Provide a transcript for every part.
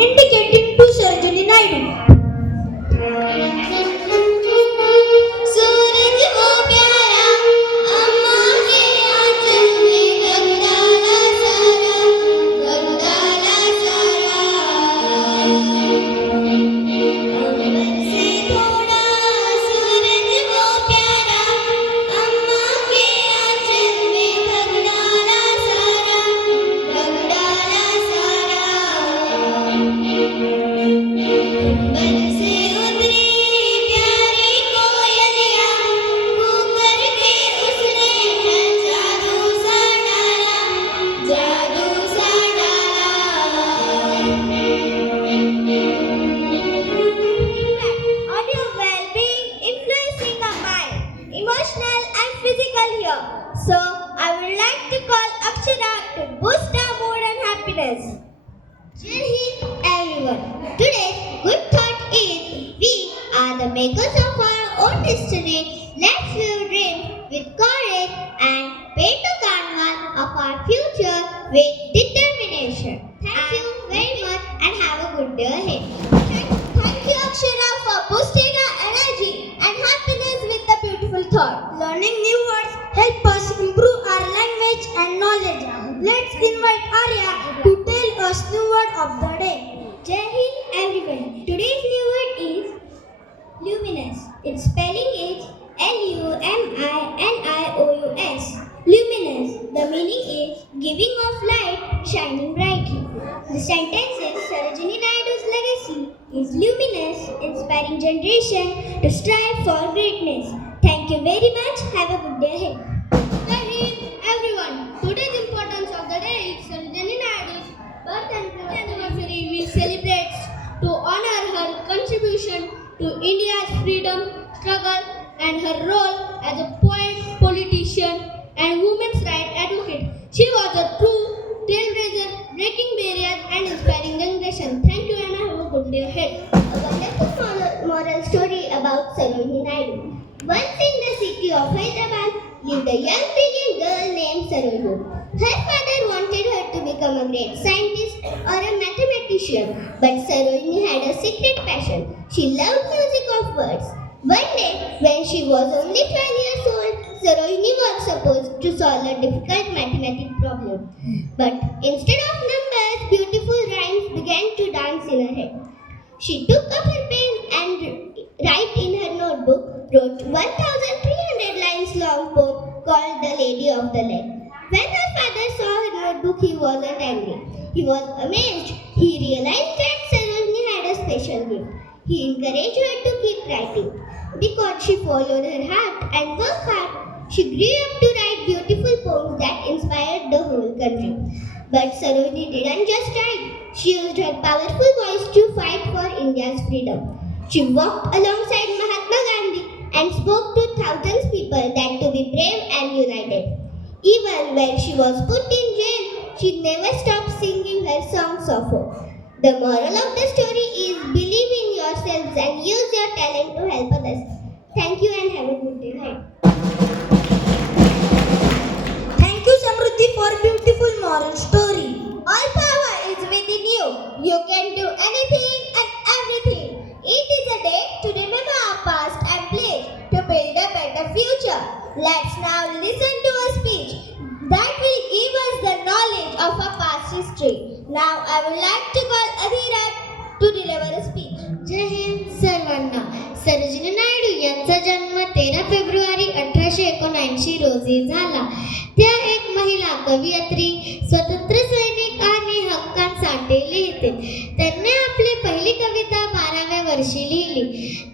indicating to Sarojini Naidu. सूरज वो प्यारा अम्मा के आंचल में गंगाला सारा अंबर से थोड़ा सूरज वो प्यारा अम्मा के आंचल में गंगाला सारा अंबर से उतरी प्यारी कोयलिया कूकर के उसने है जादू सा डाला Audio well-being influencing the mind, emotional and physical here. So I would like to call Akshara to boost our mood and happiness. Jai Hind everyone. Today's good thought is we are the makers of our own destiny. Let's live dreams with courage and paint a canvas of our future with determination. Thank you very much and have a good day ahead. Thank you Akshara for boosting our energy and happiness with the beautiful thought. Learning new words help us improve our language and knowledge. Let's invite Arya to tell us new word of the day. Jai Hind everyone. Today's new word is luminous. Its spelling is Luminous. Luminous. The meaning is giving off light, shining brightly. The sentence is Sarojini Naidu's legacy is luminous, inspiring generation to strive for greatness. Thank you very much. Have a good day ahead. Jai Hind everyone. Today's importance of the day is Sarojini Naidu's birth anniversary. We celebrate to honor her contribution to India's freedom struggle and her role as a poet, politician, and women's rights advocate. She was a true trailblazer, breaking barriers and inspiring generation. Thank you and have a good day ahead. A wonderful moral story about Sarojini Naidu. Once in the city of Hyderabad lived a young brilliant girl named Sarojini. Her father wanted her to become a great scientist or a mathematician, but Sarojini had a secret passion. She loved music of words. One day, when she was only 12 years old, Sarojini was supposed to solve a difficult mathematical problem. But instead of numbers, beautiful rhymes began to dance in her head. She took up her pen and wrote in her notebook, wrote 1,300 lines long poem called The Lady of the Lake. When her father saw her notebook, he wasn't angry. He was amazed. He realized that Sarojini had a special gift. He encouraged her to keep writing. Because she followed her heart and worked hard, she grew up to write beautiful poems that inspired the whole country. But Sarojini didn't just write. She used her powerful voice to fight for India's freedom. She walked alongside Mahatma Gandhi and spoke to thousands of people that to be brave and united. Even when she was put in jail, she never stopped singing her songs of hope. The moral of the story is believe in yourselves and use your talent to help others. Thank you and have a good day ahead. Thank you Samruddhi for beautiful moral story. All power is within you. You can do anything and everything. It is a day to remember our past and pledge to build a better future. Let's now listen to a speech that will give us the knowledge of our past history. Now I would like to call Adhira to deliver a speech. जय हिंद सर्वांना. सरोजिनी नायडू यांचा जन्म 13 फेब्रुवारी 1879 रोजी झाला. त्या एक महिला कवयित्री, स्वतंत्र सैनिक आणि हक्कांसाठी लिहिते. त्यांनी आपली पहिली कविता 12व्या वर्षी लिहिली.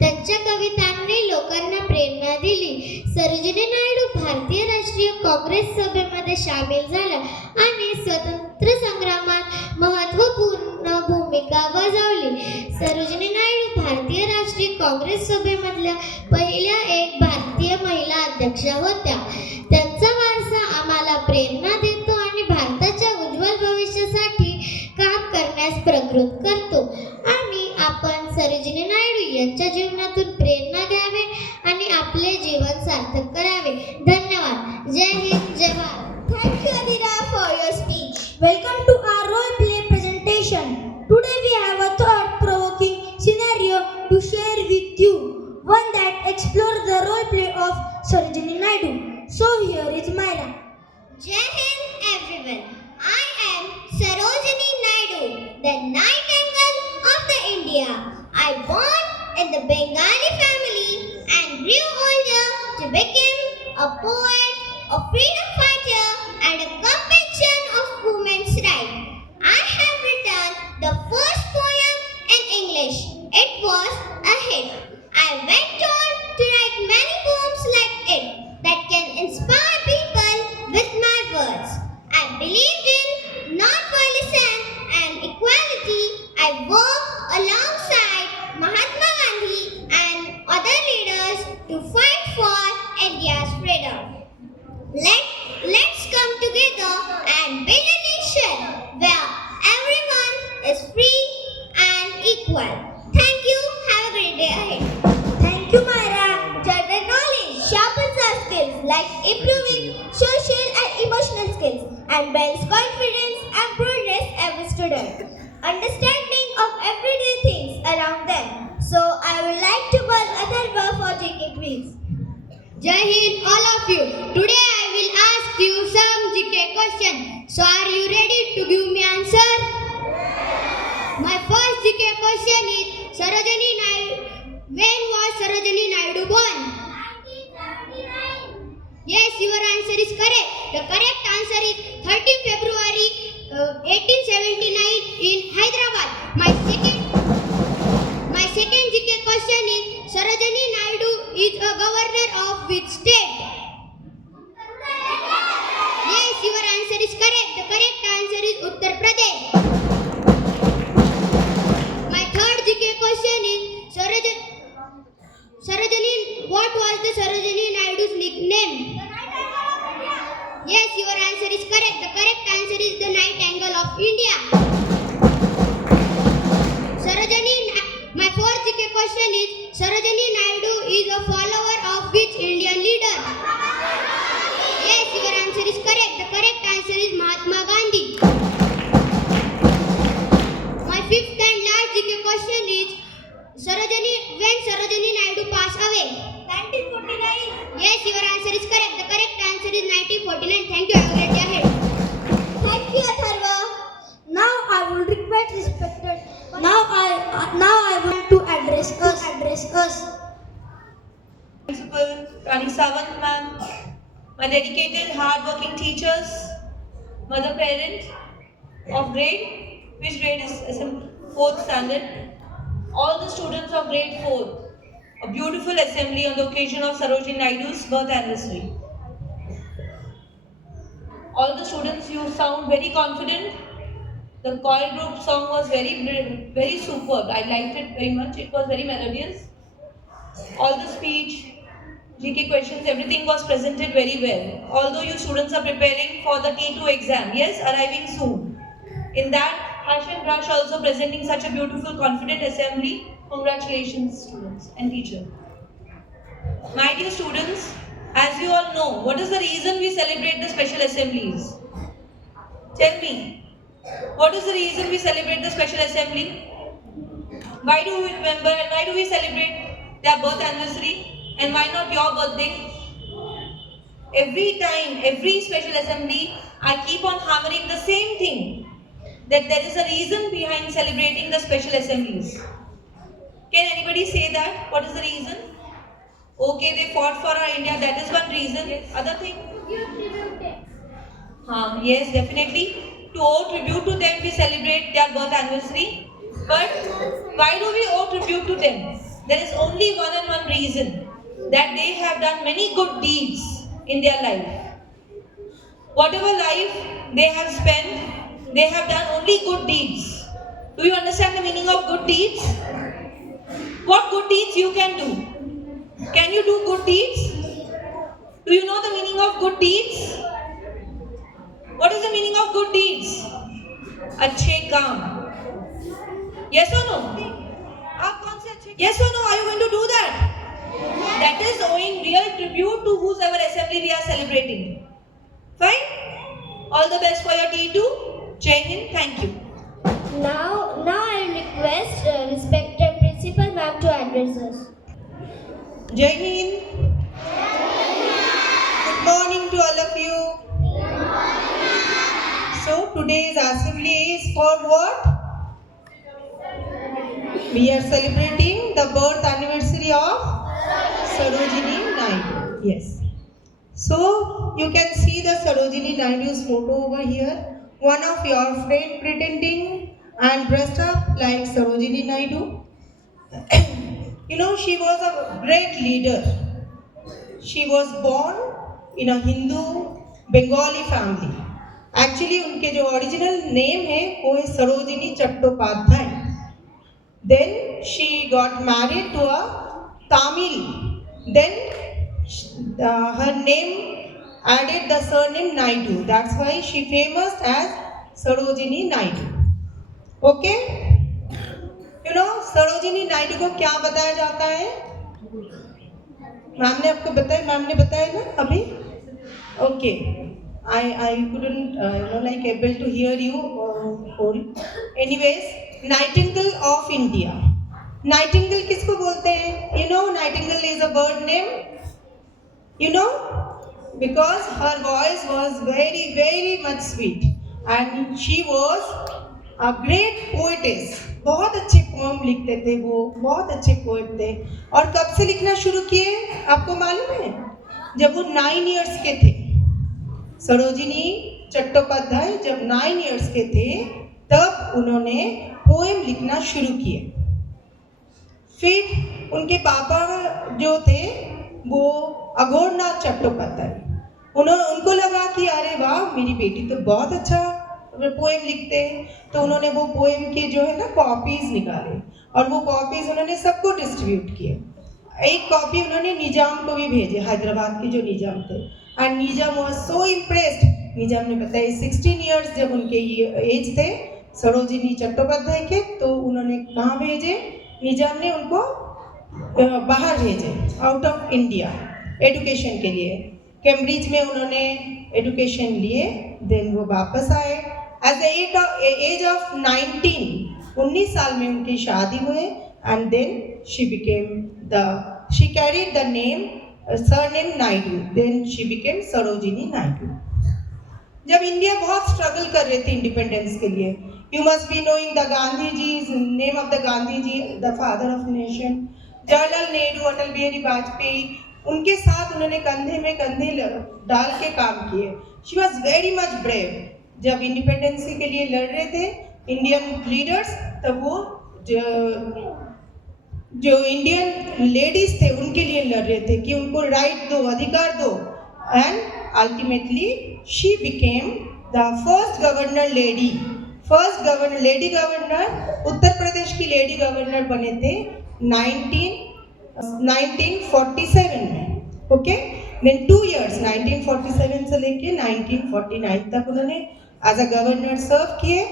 त्यांच्या कवितांनी लोकांना प्रेरणा दिली. सरोजिनी नायडू भारतीय राष्ट्रीय काँग्रेस सभेमध्ये सामील झाल्या आणि स्वतंत्र संग्रामात महत्त्वपूर्ण भूमिका बजावली. सरोजिनी नायडू भारतीय राष्ट्रीय काँग्रेस सभेमधल्या पहिल्या एक भारतीय महिला अध्यक्ष होत्या. त्यांचा वारसा आम्हाला प्रेरणा देतो आणि भारताच्या उज्ज्वल भविष्यासाठी काम करण्यास प्रवृत्त करतो. आणि आपण सरोजिनी नायडू यांच्या जीवनातून प्रेरणा घ्यावे आणि आपले जीवन सार्थक करावे. धन्यवाद. जय हिंद, जय Bharat. Thank you Adhira for your speech. Welcome to our role play presentation. Today we have to share with you one that explores the role play of Sarojini Naidu. So here is Myra. Jai Hind everyone. I am Sarojini Naidu, the Nightingale of the India. I born in the Bengali family and grew older to become a poet, a freedom fighter and a companion of women's rights. I have written the first poem in English. It was a hit. I went on to write many poems like it that can inspire people with my words. I believed in non-violence and equality. I worked alongside Mahatma Gandhi and other leaders to fight for India's freedom. Let's come together and build a nation where everyone is free and equal. Thank you. Have a great day ahead. Thank you, Myra. General knowledge sharpens our skills like improving social and emotional skills and builds confidence and progress every student. Understanding of everyday things around them. So I would like to call Atharva for GK quiz. Jai Hind, all of you. Today I will ask you some GK questions. So are you ready to give me answer? My first GK question is Sarojini Naidu. When was Sarojini Naidu born? 1979. Yes, your answer is correct. The correct answer is 13 February 1879 in Hyderabad. My second GK question is Sarojini Naidu is a governor of which state? Yes, your answer is correct. The correct answer is Uttar Pradesh. My third GK question is Sarojini, what was the Sarojini Naidu's nickname? Yes, your answer is correct. The correct answer is the Nightingale of India. My fourth GK question is Sarojini Naidu is a follower of which Indian leader? Yes, your answer is correct. The correct answer is Mahatma Gandhi. My fifth and last GK question is when Sarojini Naidu passed away? 1949. Yes, your answer is correct. The correct answer is 1949. Thank you. Have a great day ahead. Thank you, Atharva. Now I will request respected. Now I want to address us. Principal Rani Sawant ma'am, my dedicated hard-working teachers, mother parent of grade, which grade is 4th standard, all the students of grade 4, a beautiful assembly on the occasion of Sarojini Naidu's birth anniversary. All the students, you sound very confident. The choir group song was very superb. I liked it very much. It was very melodious. All the speech, GK questions, everything was presented very well. Although you students are preparing for the T2 exam, yes, arriving soon. In that, Hashan Brush also presenting such a beautiful, confident assembly. Congratulations, students and teachers. My dear students, as you all know, what is the reason we celebrate the special assemblies? Tell me, what is the reason we celebrate the special assembly? Why do we remember and why do we celebrate their birth anniversary and why not your birthday? Every time, every special assembly, I keep on hammering the same thing, that there is a reason behind celebrating the special assemblies. Can anybody say that? What is the reason? Okay, they fought for our India, that is one reason. Other thing? Yes, definitely. To owe tribute to them, we celebrate their birth anniversary. But why do we owe tribute to them? There is only one and one reason, that they have done many good deeds in their life. Whatever life they have spent, they have done only good deeds. Do you understand the meaning of good deeds? What good deeds you can do? Can you do good deeds? Do you know the meaning of good deeds? What is the meaning of good deeds? Achhe kaam. Yes or no? Yes or no? Are you going to do that? That is owing real tribute to whosoever assembly we are celebrating. Fine? All the best for your T2. Jai Hind. Thank you. Now I request respected principal ma'am to Jai Hind. Good morning to all of you. So today's assembly is for what? We are celebrating the birth anniversary of Sarojini Naidu. Yes. So you can see the Sarojini Naidu's photo over here. One of your friend pretending and dressed up like Sarojini Naidu. You know, she was a great leader. She was born in a Hindu Bengali family. Actually, उनके जो original name है वो है Sarojini Chattopadhyay. Then she got married to a Tamil. Then her name added the surname Naidu. That's why she famous as Sarojini Naidu. Okay? You know, Sarojini Naidu को क्या बताया जाता है? मैम ने आपको बताया, मैम ने बताया ना अभी? Okay. I couldn't like able to hear you whole. Anyways, Nightingale of India. Nightingale किसको बोलते हैं? You know, Nightingale is a bird name. You know, because her voice was very much sweet, and she was a great poetess. बहुत अच्छे poem लिखते थे वो, बहुत अच्छे पोएट थे. और कब से लिखना शुरू किए आपको मालूम है? जब वो 9 years के थे. सरोजिनी चट्टोपाध्याय जब 9 years के थे तब उन्होंने पोएम लिखना शुरू किए. फिर उनके पापा जो थे वो अघोरनाथ चट्टोपाध्याय, उनको लगा कि अरे वाह मेरी बेटी तो बहुत अच्छा पोएम लिखते हैं. तो उन्होंने वो पोएम के जो है ना कॉपीज निकाले और वो कॉपीज उन्होंने सबको डिस्ट्रीब्यूट किए. एक कॉपी उन्होंने निजाम को भी भेजे, हैदराबाद के जो निजाम थे. And Nizam was so impressed. Nizam ने बताया 16 years जब उनके एज थे सरोजिनी चट्टोपाध्याय के, तो उन्होंने कहाँ भेजे? निजाम ने उनको बाहर भेजे, आउट ऑफ इंडिया, एजुकेशन के लिए. कैम्ब्रिज में उन्होंने एजुकेशन लिए. देन वो वापस आए. एट द एज ऑफ 19 साल में उनकी शादी हुई. And then she carried the name surname Naidu. Then she became Sarojini Naidu. जब इंडिया बहुत स्ट्रगल कर रही थी इंडिपेंडेंस के लिए, you must be knowing the Gandhi ji, name of the Gandhi ji, the father of nation, Jawaharlal Nehru, Atal Bihari Vajpayee, उनके साथ उन्होंने कंधे में कंधे डाल के काम किए. She was very much brave. जब इंडिपेंडेंसी के लिए लड़ रहे थे इंडियन लीडर्स, तब वो जो इंडियन लेडीज थे उनके लिए लड़ रहे थे कि उनको राइट दो, अधिकार दो. And ultimately she became the first governor lady. Lady governor, Uttar Pradesh की लेडी गवर्नर बने थे 1947 में. ओके. देन 2 years 1947 से लेके 1949 तक उन्होंने एज अ गवर्नर सर्व किए.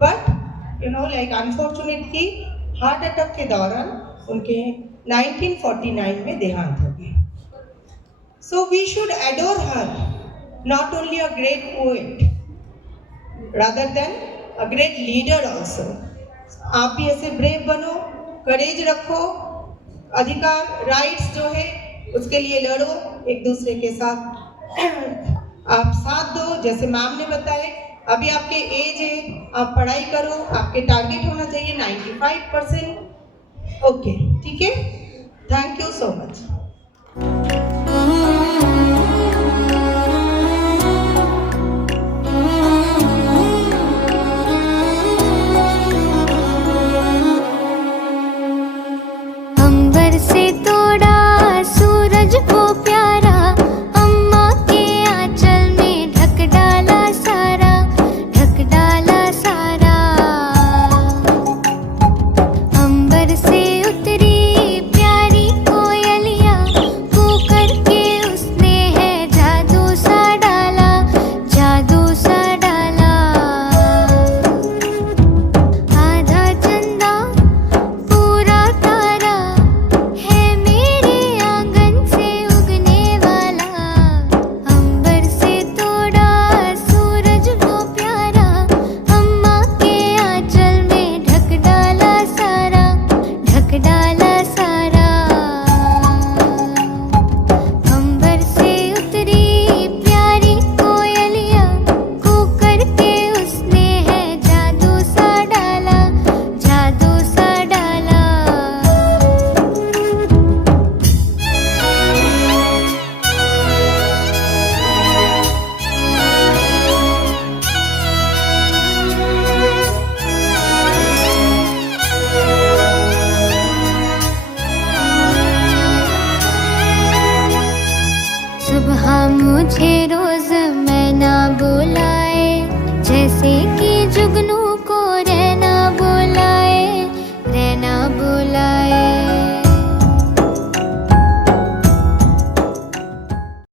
But you know like unfortunately heart attack के दौरान उनके 1949 में देहांत हो गया. So we should adore her, not only a great poet rather than a great leader also. आप भी ऐसे ब्रेव बनो, करेज रखो, अधिकार राइट्स जो है उसके लिए लड़ो, एक दूसरे के साथ आप साथ दो. जैसे मैम ने बताया, अभी आपके एज है, आप पढ़ाई करो, आपके टारगेट होना चाहिए 95%. ओके, ठीक है. Thank you so much.